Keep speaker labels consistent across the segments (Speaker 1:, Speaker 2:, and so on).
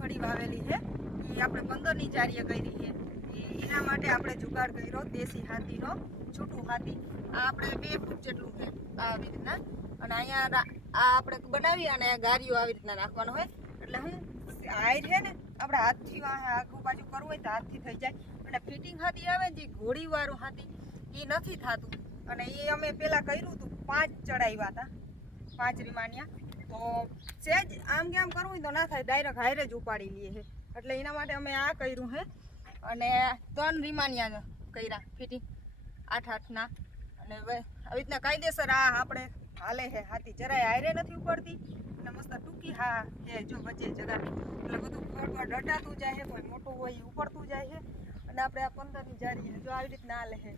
Speaker 1: કાર્ય વાવેલી છે. એ- આપણે પંદરની જારીએ કરી છે. એના માટે આપણે જુગાડ કર્યો, દેશી હાથીનો છૂટું હાથી. આ આપણે બે ફૂટ જેટલું છે આવી રીતના. અને અહીંયા આ આપણે બનાવી અને ગારીઓ આવી રીતના રાખવાનો હોય. એટલે હું આયર છે ને, આપણે હાથથી આગુ બાજુ કરવું હોય તો હાથથી થઈ જાય. અને ફિટિંગ હાથી આવે ને જે ઘોડીવાળું હાથી એ નથી થતું. અને એ અમે પહેલાં કર્યું હતું, પાંચ ચડાવ્યા હતા. પાંચ રીમાનિયા તો સેજ આમ કેમ કરવું તો ના થાય ડાયરેક્ટ હાયરે જ ઉપાડી લઈએ છે એટલે એના માટે અમે આ કર્યું છે અને ત્રણ રીમાનિયા કર્યા ફિટિંગ, આઠ આઠના. અને આવી રીતના કાયદેસર આ આપણે હાલે છે હાથી. જરાય હાયરે નથી ઉપડતી. અને મસ્ત ટૂંકી હા છે જો વચ્ચે જગા. એટલે બધું ફળ ડટાતું જાય છે કોઈ મોટું હોય એ ઉપડતું જાય છે અને આપણે આ પંદરની જારી જો આવી રીતના હાલે છે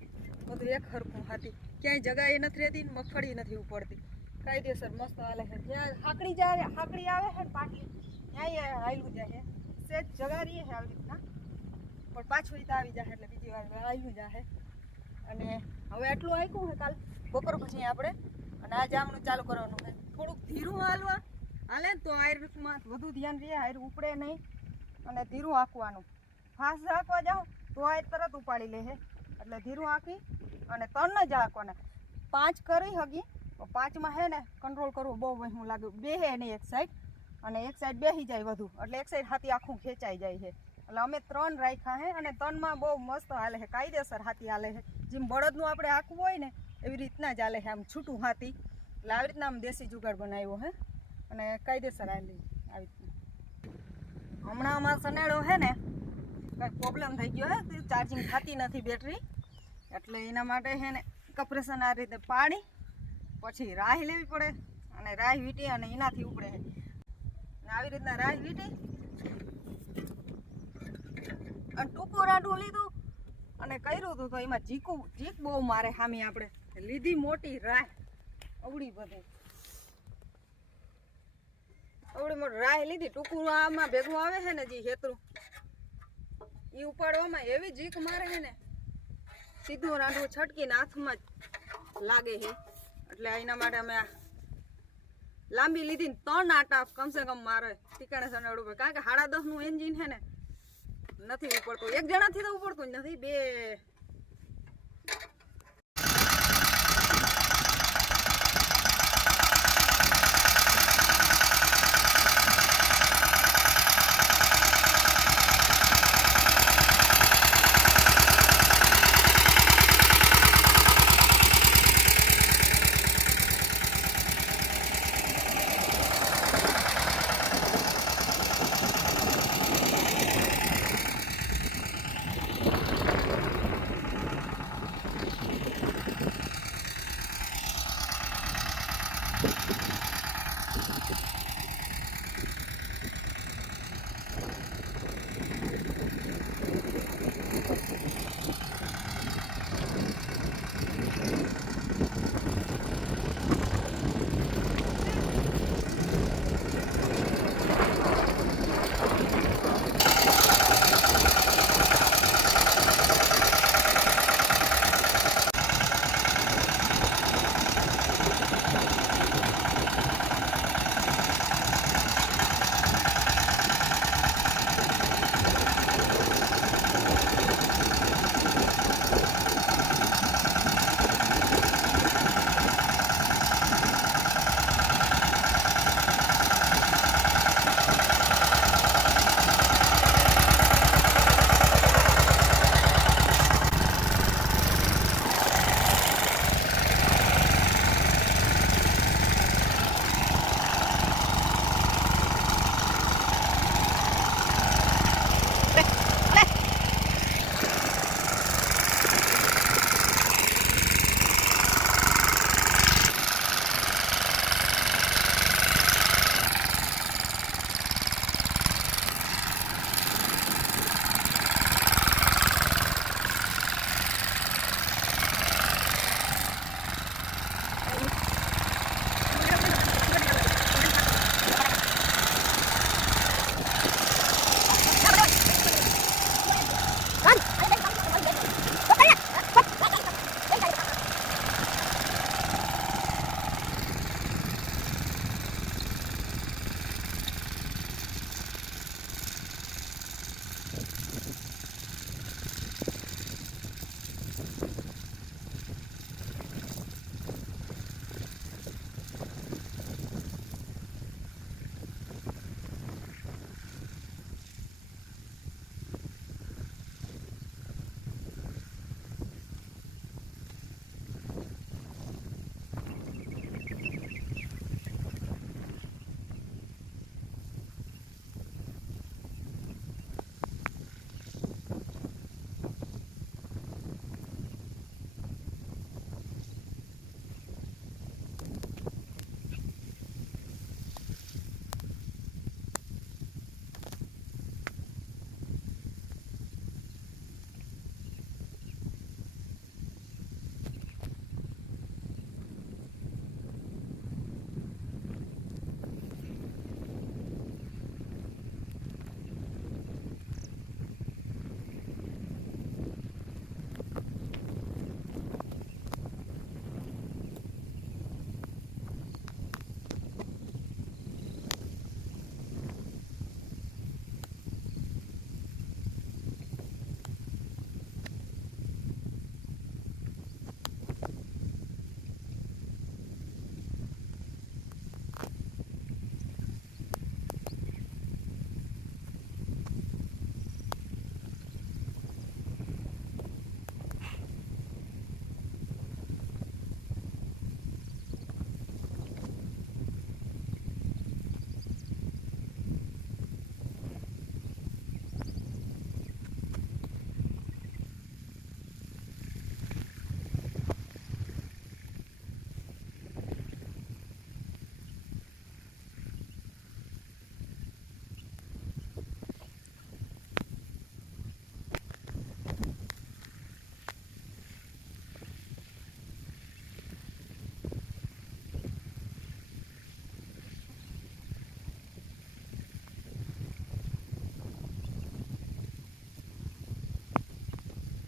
Speaker 1: બધું એક હરખું હાથી. ક્યાંય જગા એ નથી રહેતી મગફળી નથી ઉપડતી. કાયદેસર મસ્ત હાલે છે. જ્યાં હાકડી જાય, હાકડી આવે છે ને પાટલી, ત્યાં હાયલું જાય છે. સેજ જગા રહીએ છે આવી રીતના. પણ પાછું રીતે આવી જાય એટલે બીજી વાર આવ્યું જાય અને હવે આટલું આપ્યું છે કાલ. બપોર પછી આપણે. અને આ જામનું ચાલુ કરવાનું છે. થોડુંક ધીરું હાલવા. હાલે ને તો આયુર્વેદમાં વધુ ધ્યાન રહે, આયુર ઉપડે નહીં. અને ધીરું આંકવાનું ફાસ્ટ આંકવા જાઓ તો આ તરત ઉપાડી લે છે. એટલે ધીરું આંકી અને ત્રણ જ આંકવાના પાંચ કરી હગી. પાંચમાં હે ને કંટ્રોલ કરવું બહુ વહેલું લાગ્યું. બે હે ને એક સાઈડ અને એક સાઈડ બેસી જાય વધુ એટલે એક સાઈડ હાથી આખું ખેંચાઈ જાય છે. એટલે અમે ત્રણ રાખ્યા હે, અને ત્રણમાં બહુ મસ્ત હાલે છે. કાયદેસર હાથી હાલે છે. જેમ બળદનું આપણે આખવું હોય ને, એવી રીતના જ હાલે છે આમ છૂટું હાથી. એટલે આવી રીતના આમ દેશી જુગાડ બનાવ્યો છે અને કાયદેસર હાલી આવી રીતના. હમણાં અમારો સનેડો છે ને, કંઈક પ્રોબ્લેમ થઈ ગયો હે. ચાર્જિંગ થતી નથી બેટરી એટલે એના માટે છે ને કપ્રેશન આ રીતે પાડી પછી રાહ લેવી પડે અને રાહ વીટી અને એનાથી ઉપડે. આવી રીતના રાહ વીટી ટૂંકું રાંડું લીધું અને કર્યું હતું તો એમાં ચીકું ચીક બહુ મારે સામી આપણે. લીધી મોટી રાહ. અવડી બધી. અવડી મોટી રાહ લીધી. ટૂંકું આમાં ભેગું આવે છે ને જે હેતરું. એ ઉપાડવામાં એવી જીક મારે છે ને. સીધું રાંડવું છટકીને હાથમાં જ લાગે છે. એટલે એના માટે અમે લાંબી લીધી ને ત્રણ આટા કમસે કમ મારે ટીકાણે સનેડું પડે કારણ કે સાડા દસનું એન્જિન છે ને, નથી ઉપડતું. એક જણાથી તો ઉપડતું નથી, બે